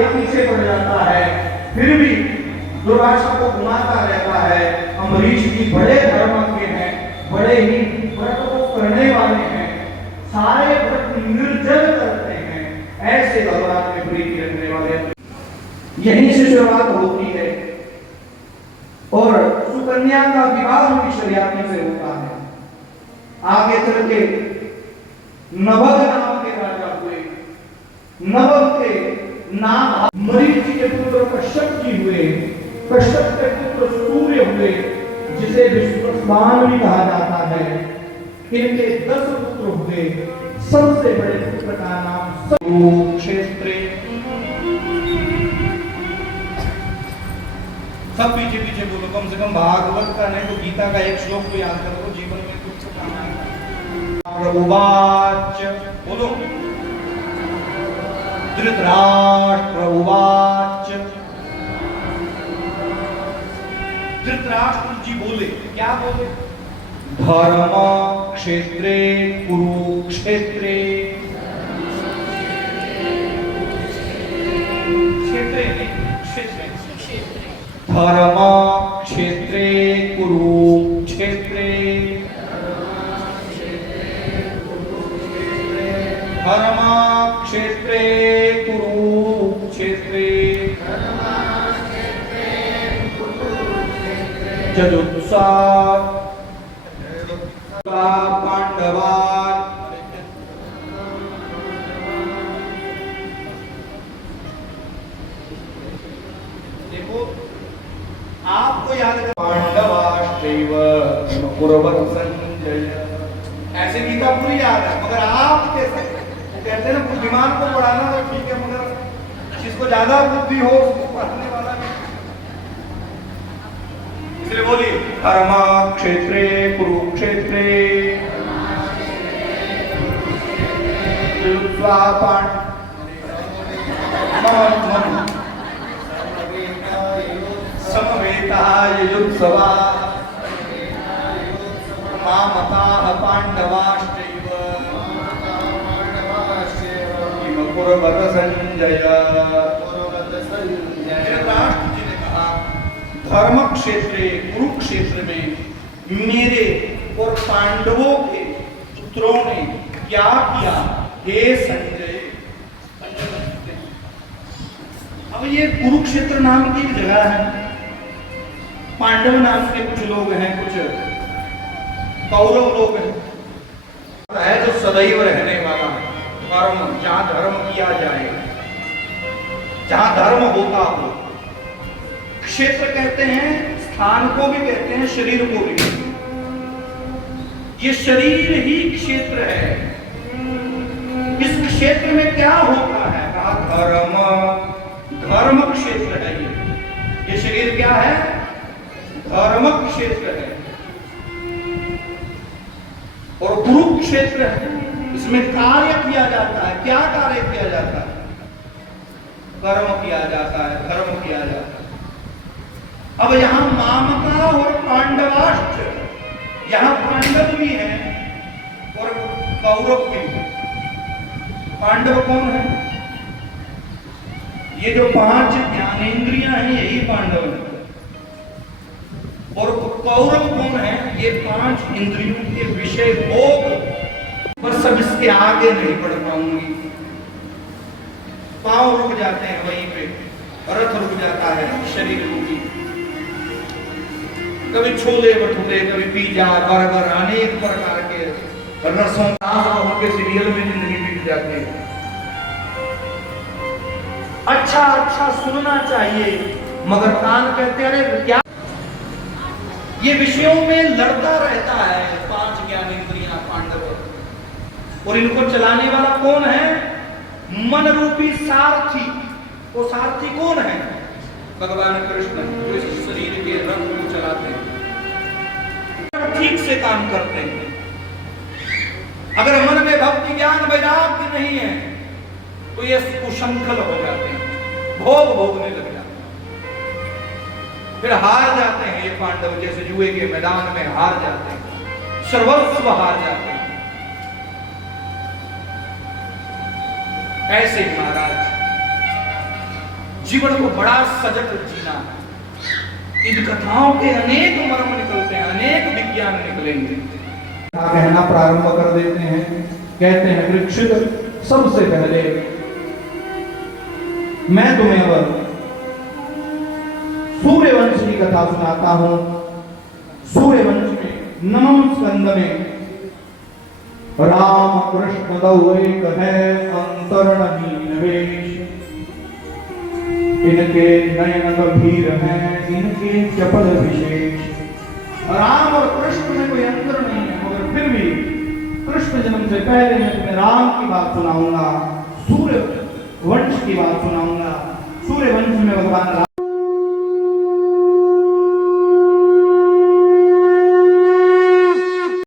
के पीछे पड़ जाता है, फिर भी दुर्वासा को घुमाता रहता है। अम्बरीश जी बड़े धर्म के हैं, बड़े ही व्रत को करने वाले हैं, सारे व्रत निर्जल करते हैं, ऐसे भगवान में प्रीति रखने वाले। यहीं से शुरुआत होती है और सुकन्या का विवाह भी शरीयत से होता है। आगे चल के नवग नाम के राजा हुए, नवग के नाम मरीचि के पुत्र कश्यप जी हुए, कश्यप के पुत्र सूर्य हुए, जिसे विश्वस्वान भी कहा जाता है। इनके 10 पुत्र हुए, सबसे बड़े पुत्र का नाम कुरुक्षेत्र। सब पीछे पीछे बोलो, कम से कम भागवत का नहीं तो गीता का एक श्लोक तो याद करो, जीवन में कुछ काम आएगा। प्रभुवाच बोलो, धृतराष्ट्र उवाच। धृतराष्ट्र जी बोले, क्या बोले? धर्म क्षेत्रे कुरुक्षेत्रे, क्षेत्रे धर्म क्षेत्रे कुरुक्षेत्रे, धर्म क्षेत्रे कुरुक्षेत्रे, जजुत्सा पांडवा। देखो आपको याद है, पांडवाश्चैव कुरवत संजय, ऐसे गीता पूरी याद है, मगर आप कैसे कहते हैं ना, बुद्धिमान को पढ़ाना तो ठीक है, मगर जिसको ज्यादा बुद्धि हो उसको पढ़ाने वाला नहीं। इसलिए बोलिए, धर्म क्षेत्रे कुरुक्षेत्रे समवेतायुत्सवा मामताः पांडवाश्चैव किम कुर्वत संजय। धृतराष्ट्र जी ने कहा, धर्म क्षेत्र कुरुक्षेत्र में मेरे और पांडवों के पुत्रों ने क्या किया हे संजय। अब ये कुरुक्षेत्र नाम की एक जगह है, पांडव नाम के कुछ लोग हैं, कुछ कौरव लोग हैं, जो सदैव रहने वाला धर्म, जहां धर्म किया जाए, जहां धर्म होता हो। क्षेत्र कहते हैं, स्थान को भी कहते हैं, शरीर को भी कहते हैं। ये शरीर ही क्षेत्र है। इस क्षेत्र में क्या होता है? धर्म, धर्म क्षेत्र है ये शरीर क्या है? धर्म क्षेत्र है। और कुरुक्षेत्र है, इसमें कार्य किया जाता है। क्या कार्य किया जाता है? कर्म किया जाता है, धर्म किया जाता है। अब यहां मामका और पांडवाश्च, यहां पांडव भी हैं और कौरव भी हैं। पांडव कौन है? ये जो 5 ज्ञानेंद्रियां हैं, यही पांडव है। और कौरव कौन है? ये 5 इंद्रियों के विषय भोग। पर सब इसके आगे नहीं बढ़ पाऊंगी, पांव रुक जाते हैं वहीं पे, रथ रुक जाता है, शरीर रुकी। कभी छोले भटूरे, कभी पिज्जा, बर्गर, अनेक प्रकार के रसों के सीरियल में जिंदगी बीत जाती है। अच्छा अच्छा सुनना चाहिए, मगर कान कहते हैं अरे क्या। ये विषयों में लड़ता रहता है 5 ज्ञानेंद्रियां पांडव। और इनको चलाने वाला कौन है? मन रूपी सारथी। वो सारथी कौन है? भगवान कृष्ण, जो इस शरीर के रथ को चलाते हैं, ठीक से काम करते हैं। अगर मन में भक्ति ज्ञान वैराग्य नहीं है तो ये कुशंखल हो जाते हैं, भोग भोगने लग जाते हैं, फिर हार जाते हैं। ये पांडव जैसे जुए के मैदान में हार जाते हैं, सर्वस्व हार जाते हैं। ऐसे महाराज जीवन को बड़ा सजग जीना। इन कथाओं के अनेक मर्म निकलते हैं, अनेक विज्ञान निकलेंगे। कहना प्रारंभ कर देते हैं। कहते हैं परीक्षित, सबसे पहले मैं तुम्हें अब सूर्यवंश की कथा सुनाता हूं। सूर्यवंश में नवम स्कंद में राम कृष्ण दौ एक है अंतरणहीन वेश, इनके नयन गंभीर हैं, इनके चपल विशेष। राम और कृष्ण में कोई अंतर नहीं है, मगर फिर भी कृष्ण जन्म से पहले मैं तुम्हें राम की बात सुनाऊंगा, सूर्य वंश की बात सुनाऊंगा। सूर्य वंश में भगवान